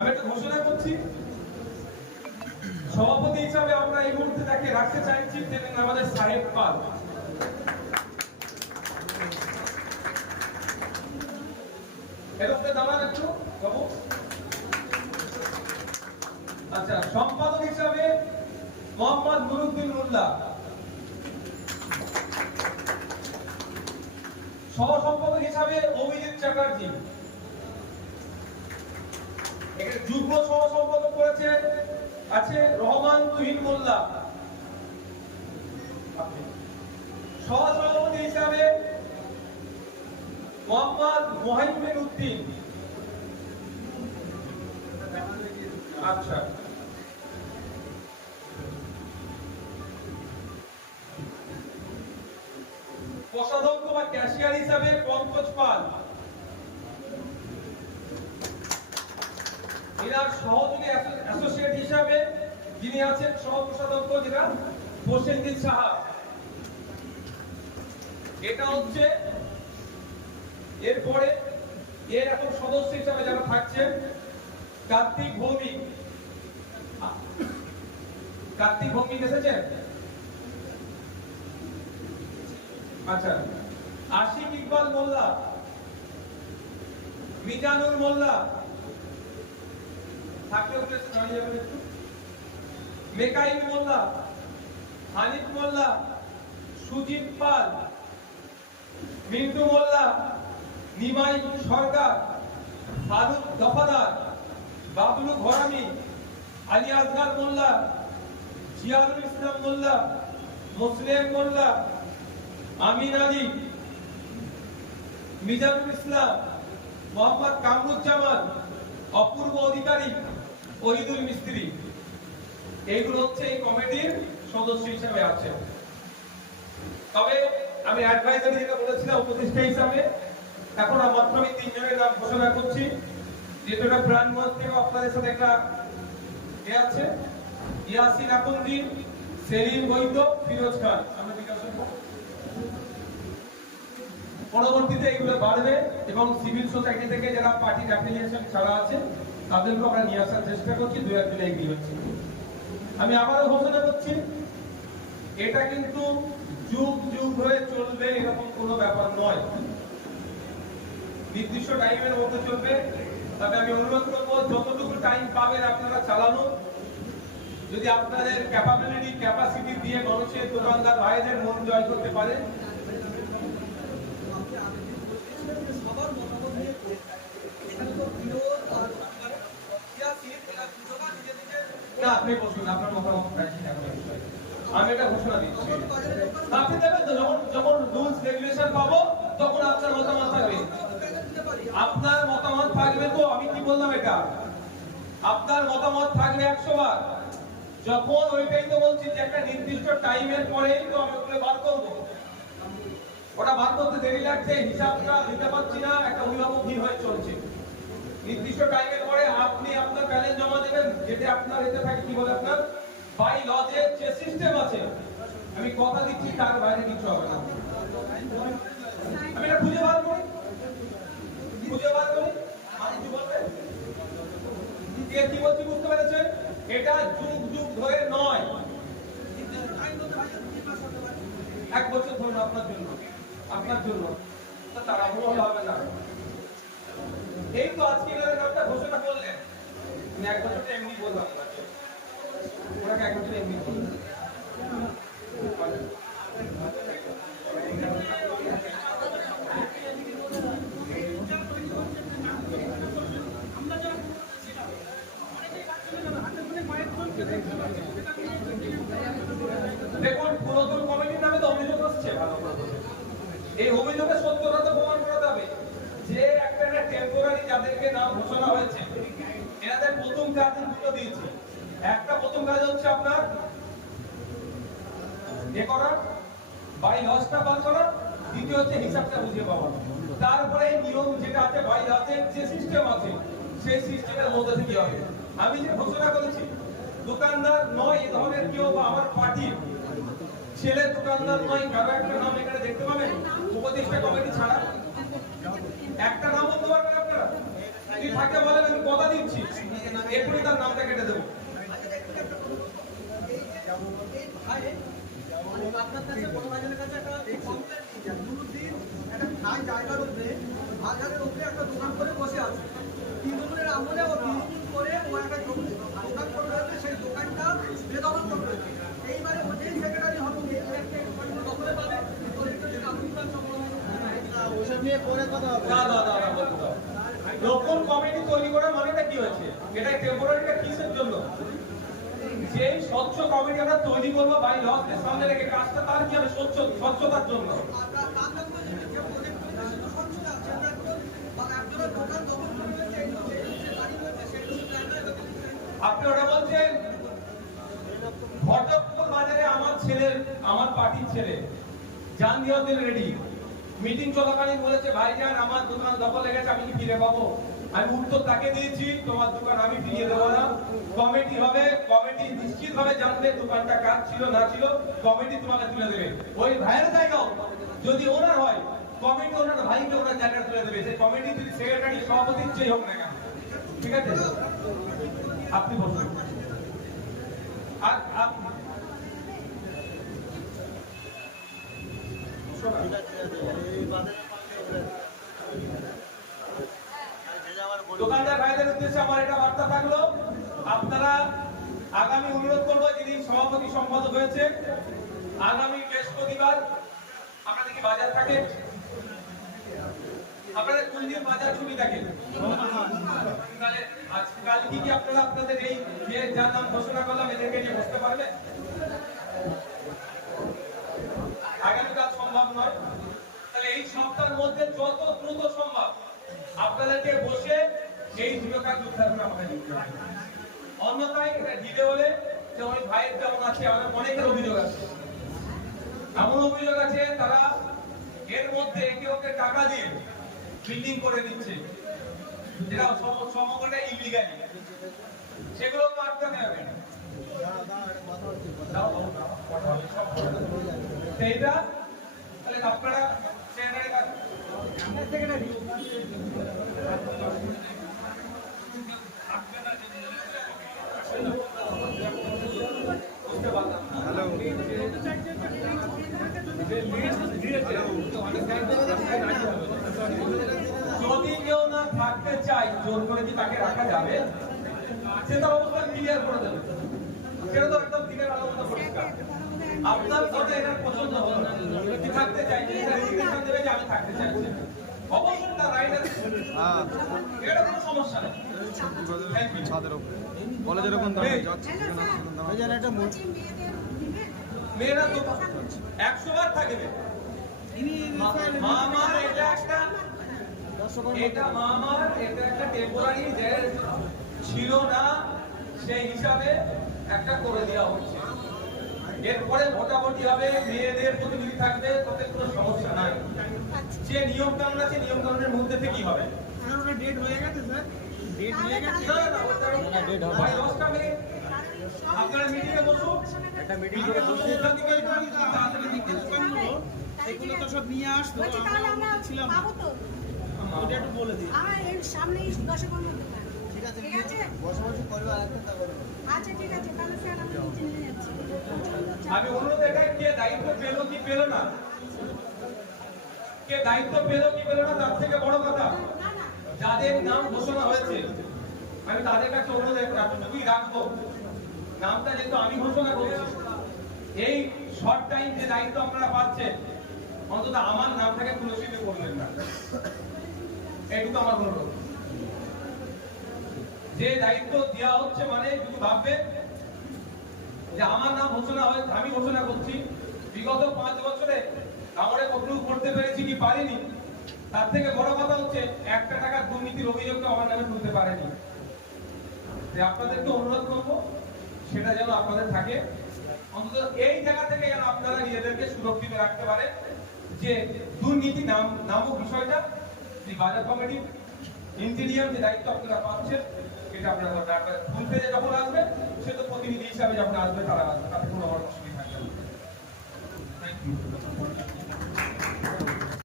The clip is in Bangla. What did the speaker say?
আমি একটা ঘোষণা করছি, সভাপতি হিসাবে আমরা এই মুহূর্তে তাকে রাখতে চাইছি আমাদের সাহেব পাল। এরকম দাঁড়ান একটু বাবু। আচ্ছা, সম্পাদক হিসাবে মোহাম্মদ নুরুদ্দিন মোল্লা, সহ সম্পাদক হিসাবে অভিজিৎ চ্যাটার্জি, যুগ্ম সহ সম্পাদক করেছে আছে রহমান তুহিন মোল্লা, সহ সভাপতি হিসাবে মোহাম্মদ মোহাইমিন উদ্দিন। আচ্ছা, কোষাধ্যক্ষ বা ক্যাশিয়ার হিসাবে পঙ্কজ পাল, এনার সহযোগী অ্যাসোসিয়েট হিসাবে যিনি আছেন সহ কোষাধ্যক্ষ যেটা প্রসেনজিৎ সাহা। এটা হচ্ছে এরপরে এর এখন সদস্য হিসাবে যারা থাকছেন কার্তিক ভৌমিক। কার্তিক ভৌমিক এসেছেন? আচ্ছা, আশিক ইকবাল মোল্লা, মিজানুর মোল্লা, মেকাইল মোল্লা, হানিফ মোল্লা, সুজিত পাল, মিন্টু মোল্লা, নিমাই সরকার, ফারুক দফাদার, বাবলু ঘরামি, আলী আসগার মোল্লা, জিয়ারুল ইসলাম মোল্লা, মুসলিম মোল্লা, আমিন আলী, মিজানুল ইসলাম, মোহাম্মদ কামরুজ্জামান, অপূর্ব অধিকারী, ওহিদুল মিস্ত্রি। এইগুলো হচ্ছে এই কমিটির সদস্য হিসেবে আছে। তবে আমি অ্যাডভাইজারি যেটা বলেছিলাম উপদেষ্টা হিসাবে, এখন মাত্র আমি 3 জনের নাম ঘোষণা করছি, যেটা প্রাণমত থেকে আপনাদের সাথে একটা এ আছে, ইয়াসিন আকুন্দি, সেলিম বৈদ্য, ফিরোজ খান। আমরা বিকাশ পরবর্তীতে এগুলো বাড়বে এবং সিভিল সোসাইটি থেকে যারা পার্টির অ্যাফিলিয়েশন ছাড়া আছে তাদেরকে আমরা নিয়ে আসার চেষ্টা করছি, 2-1 দিনে এগিয়ে হচ্ছে। আমি আবারও ঘোষণা করছি, এটা কিন্তু যুগ যুগ ধরে চলবে এরকম কোনো ব্যাপার নয়, নির্দিষ্ট টাইমের মধ্যে চলবে। তবে আমি অনুরোধ করবো যতটুকু টাইম পাবেন আপনারা চালানো, যদি আপনাদের ক্যাপাসিটি দিয়ে মানুষের দোকানদার ভাইদের মন জয় করতে পারে। আপনি বসুন, আপনার মতামত আমি এটা ঘোষণা দিচ্ছি। আপনি দেবেন তো, যখন রুলস রেগুলেশন পাবো তখন আপনার মতামত থাকবে। আপনার মতামত থাকবে তো, আমি কি বললাম এটা, আপনার মতামত থাকবে 100 বার। যখন ওইটাই তো বলছি যে একটা নির্দিষ্ট টাইমের পরেই তো আমি ওগুলো বার করবো। ওটা বার করতে দেরি লাগছে, হিসাবটা দিতে পারছি না, একটা অভিভাবক ভিড় হয়ে চলছে। নির্দিষ্ট টাইমের পরে আপনি আপনার ব্যালেন্স জমা দেবেন, যেটা আপনার এতে থাকে কি বলে আপনার বাই লজের যে সিস্টেম আছে, আমি কথা দিচ্ছি তার বাইরে কিছু হবে না। আমি এটা খুঁজে বার করি আর কিছু বলবেন কি বলছি বুঝতে পেরেছেন? এটা যুগ যুগ ধরে নয়, 1 বছর ধরে আপনার জন্য তো তাড়াহুড়ো হবে না। এই তো আজকে একটা ঘোষণা করলেন, 1 বছরটা এমনি বললাম, ওনাকে 1 বছর এমনি বললাম। দেখুন, পুরাতন কমিটির নামে তো অভিযোগ আসছে, এই অভিযোগের সত্যতা তো প্রমাণ করা যাবে। যে একটা টেম্পোরারি যাদেরকে নাম ঘোষণা হয়েছে, এনাদের প্রথম কাজ দুটো দিয়েছি। একটা প্রথম কাজ হচ্ছে আপনার এ করা, বাই লজটা পাস করা, দ্বিতীয় হচ্ছে হিসাবটা বুঝিয়ে পাওয়া। তারপরে নিয়ম যেটা আছে বাই লজের যে সিস্টেম আছে সেই সিস্টেমের মধ্যে থেকে হবে। আমি যে ঘোষণা করেছি দোকানদার নয় এ ধরনের কেউ, বা আমার পার্টির ছেলে দোকানদার নয়, কারো একটা নাম এখানে দেখতে পাবেন উপদেষ্টা কমিটি ছাড়া। একটা নাম বলতে পারবেন আপনারা? যদি থাকে বলেন, আমি কথা দিচ্ছি। তার নামটা কেটে দেবো। আপনার কাছে বড় বাজারের কাছে একটা কমপ্লেন দিয়েছে, দুদিন একটা খাই জায়গার উপরে বাজারের উপরে একটা দোকান করে বসে আছে। তৃণমূলের আমলে ও তৃণমূল করে ও একটা দোকান করে রয়েছে, সেই দোকানটা বেদখল করে রয়েছে। এইবারে ও যেই সেক্রেটারি হবে দখলে পাবে, ওইসব নিয়ে পরে কথা হবে। নতুন কমিটি তৈরি করার মানেটা কি হয়েছে? এটা টেম্পোরারিটা কিসের জন্য? যে স্বচ্ছ কমিটি আমরা তৈরি করবো বাই লকে সামনে রেখে কাজটা তার কি হবে? স্বচ্ছতার জন্য। আপনি ওটা বলছেন ঘটকপুর বাজারে আমার পার্টির ছেলে জানদিয়াদের রেডি মিটিং চলাকালীন বলেছে ভাইজান আমার দোকান দখল হয়ে গেছে, আমি কি ফিরে পাবো? আমি উত্তর তাকে দিয়েছি তোমার দোকান আমি ফিরিয়ে দেবো না, কমিটি হবে, কমিটি নিশ্চিত ভাবে জানবে দোকানটা কাজ ছিল না ছিল, কমিটি তোমাকে তুলে দেবে। ওই ভাইয়ের জায়গাও যদি ওনার হয় কমিটি ওনার ভাইকে ওনার জায়গা তুলে দেবে। সেই কমিটি যদি সেক্রেটারি সভাপতির চেয়ে হোক না কেন, ঠিক আছে? আপনি বলুন। আর দোকানদার ভাইদের উদ্দেশ্যে আমার এটা বার্তা থাকলো, আপনারা আগামী অনুরোধ করবো যিনি সভাপতি সম্পাদক হয়েছে, আগামী বৃহস্পতিবার আপনাদের কি বাজার থাকে? আপনাদের কোন দিন বাজার ছুটি থাকে? তাহলে আজকাল কি আপনারা আপনাদের এই যে যার নাম ঘোষণা করলাম এদেরকে নিয়ে বসতে পারবে? আগামীকাল সম্ভব নয়, তাহলে এই সপ্তাহের মধ্যে যত দ্রুত সম্ভব আপনাদেরকে বসে এই দুটো কাজ উদ্ধার করা হবে। অন্যথায় এটা ঢিলে হলে যে ওই ভাইয়ের যেমন আছে আমাদের অনেকের অভিযোগ আছে, এমন অভিযোগ আছে তারা এর মধ্যে একে ওকে টাকা দিয়ে বিল্ডিং করে দিচ্ছে, যেটা সমগ্রটা ইলিগালি, সেগুলো তো আটকাতে হবে। সেইটা তাহলে আপনারা সেক্রেটারি কাজ সেক্রেটারি বুঝতে পারলাম। হ্যালো যদি কেউ না থাকতে চায় জোর করে কি তাকে রাখা যাবে? সে তার অবস্থা ক্লিয়ার করে দেবে, সেটা তো একদম দিনের আলো মতো পরিষ্কার। আপনার যদি এটা পছন্দ হলো না, কি থাকতে চাই রেজিগনেশন দেবে যে আমি থাকতে চাইছি, অবশ্যই তার রাইট আছে, এটা কোনো সমস্যা নেই। ছাদের উপরে বলে যেরকম মেয়েরা তো 100 বার থাকবে। মামার এটা একটা টেম্পোরারি যে ছিল না সেই হিসাবে একটা করে দেওয়া হচ্ছে। এরপরে ভোটাভুটি হবে, মেয়েদের প্রতিনিধি থাকবে, তাতে কোনো সমস্যা নাই। যে নিয়ম কানুন আছে নিয়ম কানুনের মধ্যে থেকেই হবে। ডেট হয়ে গেছে স্যার, ডেট হয়ে গেছে। ভাই 10টা মিনিট আপনারা মিটিংয়ে বসুন, একটা মিটিংয়ে বসে সেগুলো তো সব নিয়ে আসতো, আমরা ছিলাম ওটা একটু বলে দিই। আমার এর সামনে 10 পনেরো দোকান। ঠিক আছে, ঠিক আছে, বসবাস করবে আর একটা করবে। আচ্ছা ঠিক আছে, তাহলে স্যার আমি নিচে নিয়ে যাচ্ছি। আমি অনুরোধ দেখাই, কে দায়িত্ব পেলো কি পেলো না, কে দায়িত্ব পেলো কি পেলো না তার থেকে বড় কথা না না, যাদের নাম ঘোষণা হয়েছে আমি তাদের কাছে অনুরোধ এতটুকুই রাখবো, নামটা যেহেতু আমি ঘোষণা করছি, এই শর্ট টাইম যে দায়িত্ব আপনারা পাচ্ছেন অন্তত আমার নামটাকে তুলসিত করবেন না, এইটুকু আমার অনুরোধ। যে দায়িত্ব দেওয়া হচ্ছে মানে শুধু ভাববে যে আমার নাম ঘোষণা হয়, আমি ঘোষণা করছি, বিগত 5 বছরে আমরা কতটুকু করতে পেরেছি কি পারিনি, তার থেকে বড় কথা হচ্ছে একটা টাকা দুর্নীতির অভিযোগটা আমার নামে তুলতে পারেনি। আপনাদেরকে অনুরোধ করবো সেটা যেন আপনাদের থাকে, অন্তত এই জায়গা থেকে যেন আপনারা নিজেদেরকে সুরক্ষিত রাখতে পারে, যে দুর্নীতি নামক বিষয়টা বাজার কমিটি ইন্টেরিয়াম যে দায়িত্ব আপনারা পাচ্ছেন এটা আপনারা ফুল পেজে যখন আসবে সে তো প্রতিনিধি হিসাবে যখন আসবে তারা আসবে, তাতে কোনো অসুবিধা